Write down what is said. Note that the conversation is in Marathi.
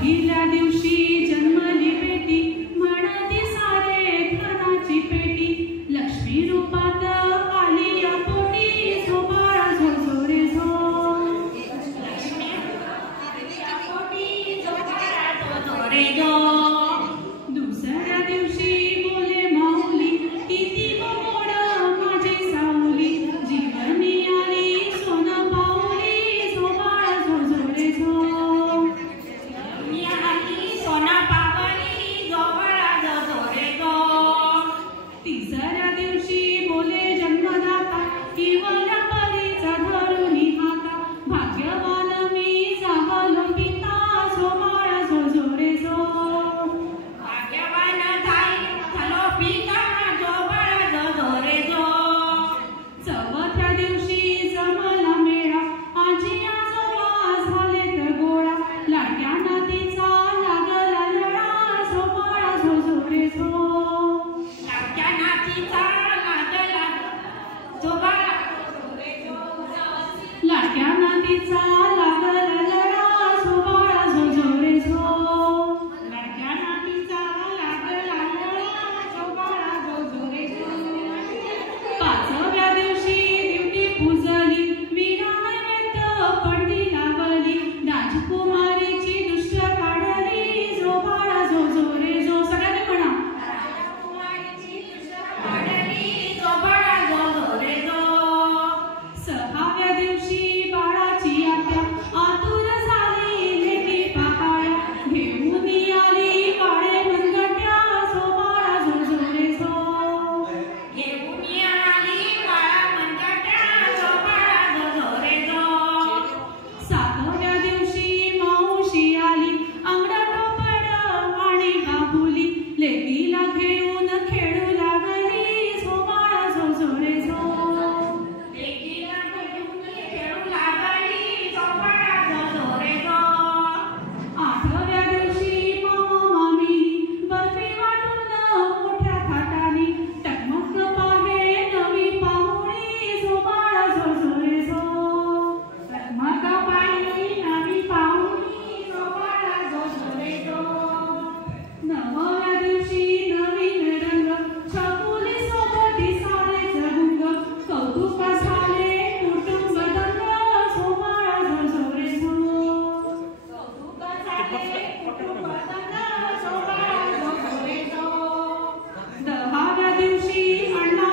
पहिल्या दिवशी जन्मली बेटी म्हणती सारे धनाची पेटी लक्ष्मी रूपात आली या पोटी झो बाळा झो झो रे झो लक्ष्मी आली या पोटी झो बाळा झो झो रे झो दुसऱ्या दिवशी बोले माऊली किती मोड माझी सावली जीवनी आली सोनं पाऊली झो बाळा झो झो रे झो तिसऱ्या दिवशी बोले जन्मदाता केवल्या परीचा धरुनी हाता भाग्यवान मी झालो पिता झो बाळा झो झो रे झो भाग्यवान झालो पिता झो बाळा झो झो रे झो चौथ्या दिवशी जमला मेळा आजी आजोबा झालेत गोळा लाडक्या नातीचा लागला लळा झो बाळा झो झो रे झो लाडक्या नातीचा लागला लळा झो बाळा झो झो रे झो लाडक्या नातीचा लागला लळा झो बाळा झो झो रे झो पाचव्या दिवशी दिवटी पूजली वीणा नैवेद्य पडली लावली राजकुमारीची दुष्ट काढली झो बाळा झो झो रे झो सगळ्यांनी म्हणा राजकुमारीची दुष्ट काढली झो बाळा झो झो रे झो सहाव्या दिवशी बाळाची आत्या आतुर झाली लेकी पाकाळ्या घेऊन आली काळे मनगट्या झो बाळा झो झो रे झो घेऊन आली काळा मनगट्या झो बाळा झो झो रे झो सातव्या दिवशी मावशी आली अंगडा टोपड आणि बाहुली लेकीला घेऊन खेळू लागली झो बाळा झो झो रे झो आठव्या दिवशी मामा मामी बर्फी वाटून मोठ्या थाटाने टकमक पाहे नवी पाहुणी झो बाळा झो झो रे झो टकमक पाहे नवी पाहुणी झो बाळा झो झो रे झो नवव्या दिवशी नवीन रंग छकुली सोबत सारेच गुंग कौतुक झाले कुटुंब दंग झो बाळा झो झो रे झो दहाव्या दिवशी अण्णा